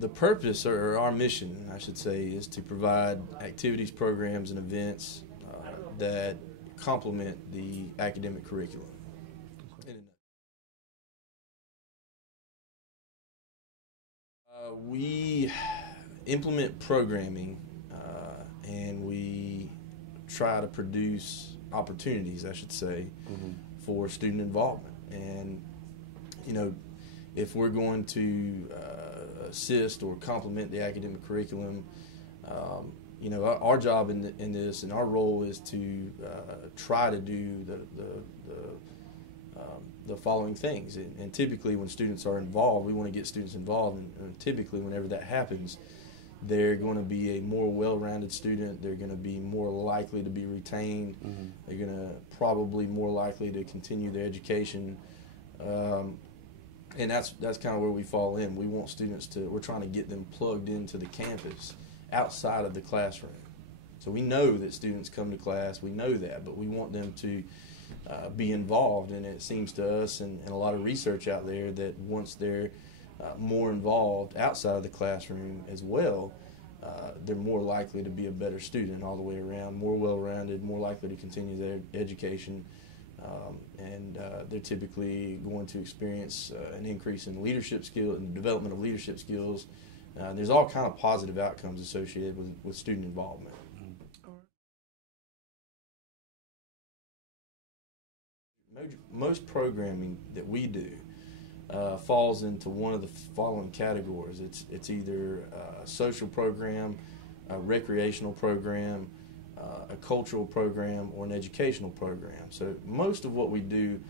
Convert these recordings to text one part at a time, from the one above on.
The purpose, or our mission, I should say, is to provide activities, programs, and events that complement the academic curriculum. We implement programming and we try to produce opportunities, I should say, for student involvement. And, you know, if we're going to assist or complement the academic curriculum, you know, our job in this and our role is to try to do the following things. And typically when students are involved, we want to get students involved, and typically whenever that happens, they're going to be a more well-rounded student. They're going to be more likely to be retained. They're going to probably more likely to continue their education. And that's kind of where we fall in. We want students we're trying to get them plugged into the campus outside of the classroom. So we know that students come to class, we know that, but we want them to be involved. And it seems to us and a lot of research out there that once they're more involved outside of the classroom as well, they're more likely to be a better student all the way around, more well-rounded, more likely to continue their education, and they're typically going to experience an increase in leadership skills and development of leadership skills. There's all kind of positive outcomes associated with student involvement. Most programming that we do falls into one of the following categories. It's either a social program, a recreational program, a cultural program, or an educational program. So most of what we do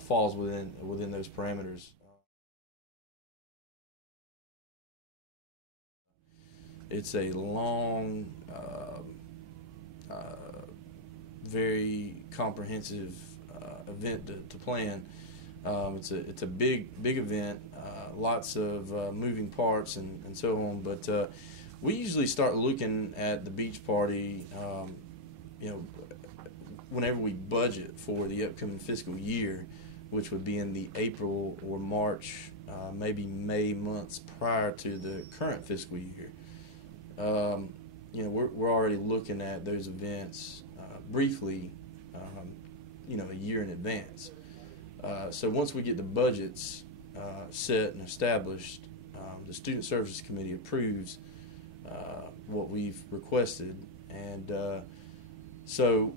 falls within those parameters. It's a long, very comprehensive event to plan. It's a big event, lots of moving parts and so on. But we usually start looking at the beach party, you know, whenever we budget for the upcoming fiscal year, which would be in the April or March, maybe May months prior to the current fiscal year. You know, we're already looking at those events briefly, you know, a year in advance. So once we get the budgets set and established, the Student Services Committee approves what we've requested, and so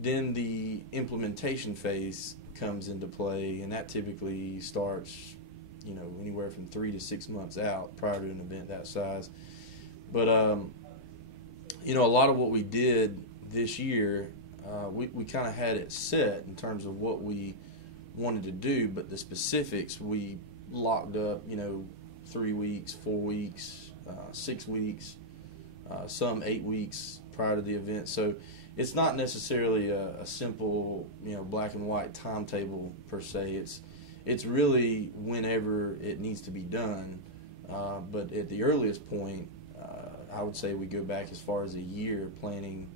then the implementation phase comes into play, and that typically starts, you know, anywhere from 3 to 6 months out prior to an event that size. But you know, a lot of what we did this year, we kind of had it set in terms of what we wanted to do, but the specifics we locked up, you know, 3 weeks, 4 weeks, 6 weeks, some 8 weeks prior to the event. So it's not necessarily a simple, you know, black and white timetable per se. It's really whenever it needs to be done. But at the earliest point, I would say we go back as far as a year planning,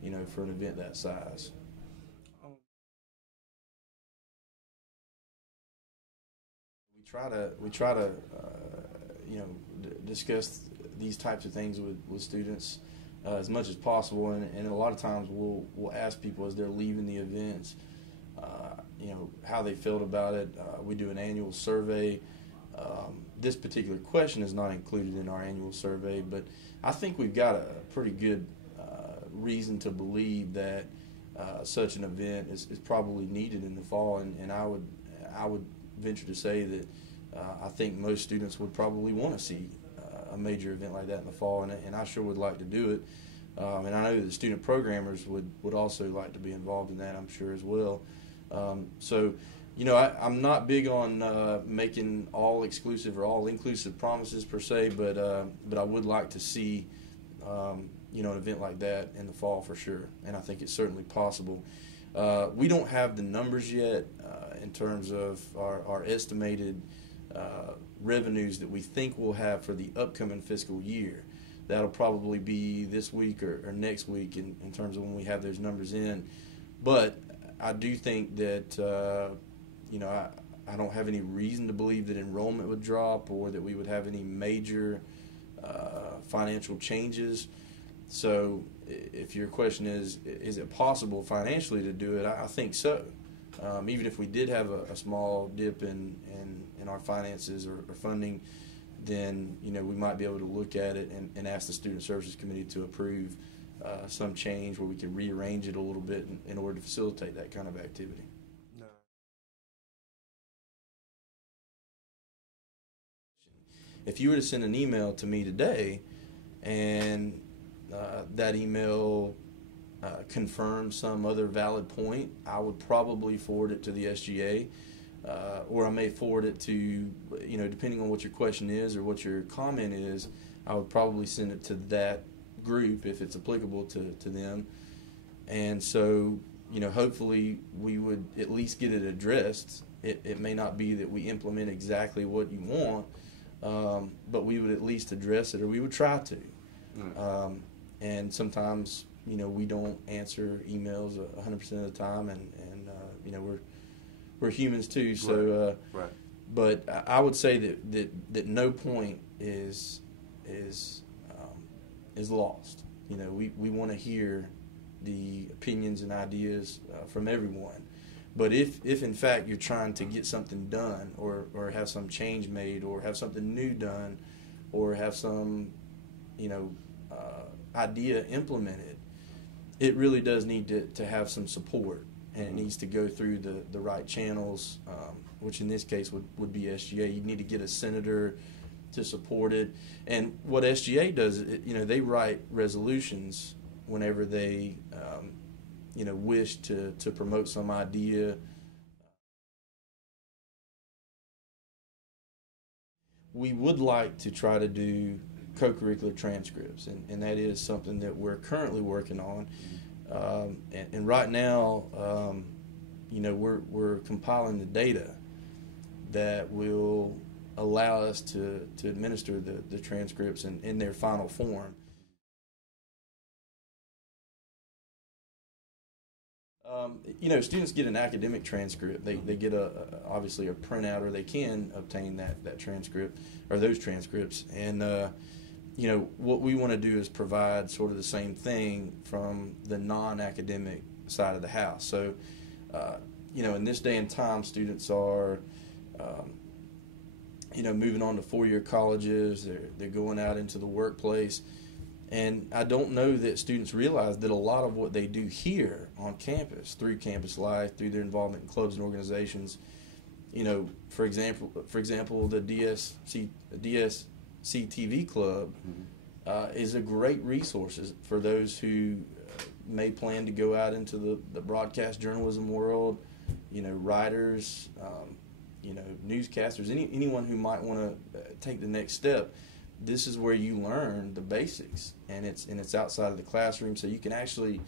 you know, for an event that size. We try to you know, discuss these types of things with students as much as possible, and a lot of times we'll ask people as they're leaving the events, you know, how they felt about it. We do an annual survey. This particular question is not included in our annual survey, but I think we've got a pretty good reason to believe that such an event is probably needed in the fall, and I would venture to say that I think most students would probably want to see a major event like that in the fall, and I sure would like to do it. And I know that student programmers would also like to be involved in that, I'm sure, as well. So, you know, I'm not big on making all exclusive or all inclusive promises per se, but I would like to see, you know, an event like that in the fall for sure, and I think it's certainly possible. We don't have the numbers yet in terms of our estimated revenues that we think we'll have for the upcoming fiscal year. That'll probably be this week or next week in terms of when we have those numbers in. But I do think that, you know, I don't have any reason to believe that enrollment would drop or that we would have any major financial changes. So if your question is it possible financially to do it, I think so. Even if we did have a small dip in our finances or funding, then we might be able to look at it and ask the Student Services Committee to approve some change where we can rearrange it a little bit in order to facilitate that kind of activity. No. If you were to send an email to me today and that email confirms some other valid point, I would probably forward it to the SGA, or I may forward it to, depending on what your question is or what your comment is, I would probably send it to that group if it's applicable to them. And so, hopefully we would at least get it addressed. It may not be that we implement exactly what you want, but we would at least address it, or we would try to. Right. And sometimes, we don't answer emails 100% of the time, and we're humans too. So, right. But I would say that no point is lost. We want to hear the opinions and ideas from everyone. But if in fact you're trying to get something done, or have some change made, or have something new done, or have some idea implemented, it really does need to have some support, and it needs to go through the right channels, which in this case would be SGA. You need to get a senator to support it. And what SGA does, they write resolutions whenever they wish to promote some idea. We would like to try to do co-curricular transcripts, and that is something that we're currently working on. And right now, we're compiling the data that will allow us to administer the transcripts in their final form. Students get an academic transcript. They get obviously a printout, or they can obtain that transcript, or those transcripts. And what we want to do is provide sort of the same thing from the non-academic side of the house. So, in this day and time, students are, moving on to four-year colleges. They're going out into the workplace. And I don't know that students realize that a lot of what they do here on campus, through campus life, through their involvement in clubs and organizations, for example, the DSC TV Club is a great resource for those who may plan to go out into the broadcast journalism world, writers, newscasters, anyone who might want to take the next step. This is where you learn the basics, and it's outside of the classroom, so you can actually,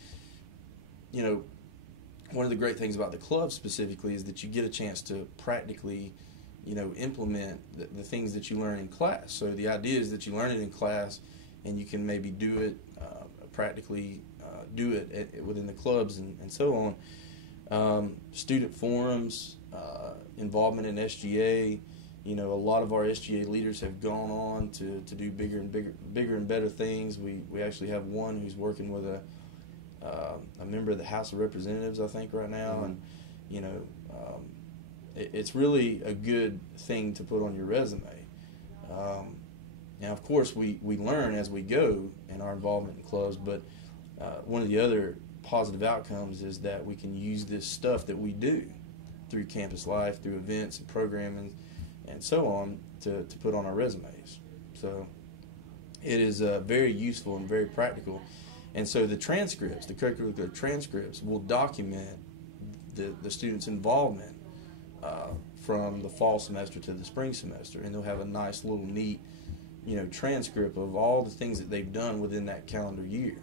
one of the great things about the club specifically is that you get a chance to practically, implement the things that you learn in class. So the idea is that you learn it in class, and you can maybe do it, practically do it within the clubs and so on. Student forums, involvement in SGA. A lot of our SGA leaders have gone on to do bigger and better things. We actually have one who's working with a member of the House of Representatives, I think, right now, and it's really a good thing to put on your resume. Now, of course, we learn as we go in our involvement in clubs, but one of the other positive outcomes is that we can use this stuff that we do through campus life, through events and programming and so on, to put on our resumes. So it is very useful and very practical. And so the transcripts, the curricular transcripts, will document the students' involvement from the fall semester to the spring semester, and they'll have a nice little neat transcript of all the things that they've done within that calendar year.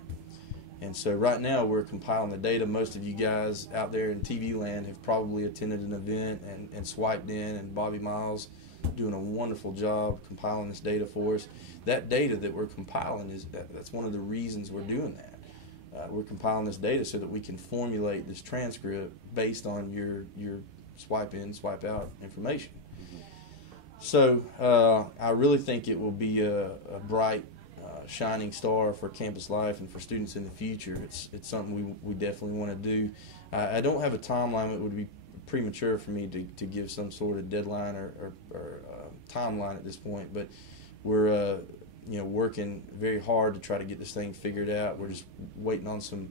And so right now we're compiling the data. Most of you guys out there in TV land have probably attended an event and swiped in, and Bobby Miles doing a wonderful job compiling this data for us. That data that we're compiling, that's one of the reasons we're doing that. We're compiling this data so that we can formulate this transcript based on your swipe in, swipe out information. So I really think it will be a bright, shining star for campus life and for students in the future. It's something we definitely want to do. I don't have a timeline. It would be premature for me to give some sort of deadline or timeline at this point, but we're working very hard to try to get this thing figured out. We're just waiting on some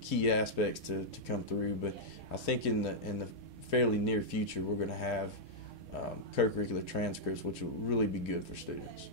key aspects to come through, but I think in the fairly near future we're going to have co-curricular transcripts, which will really be good for students.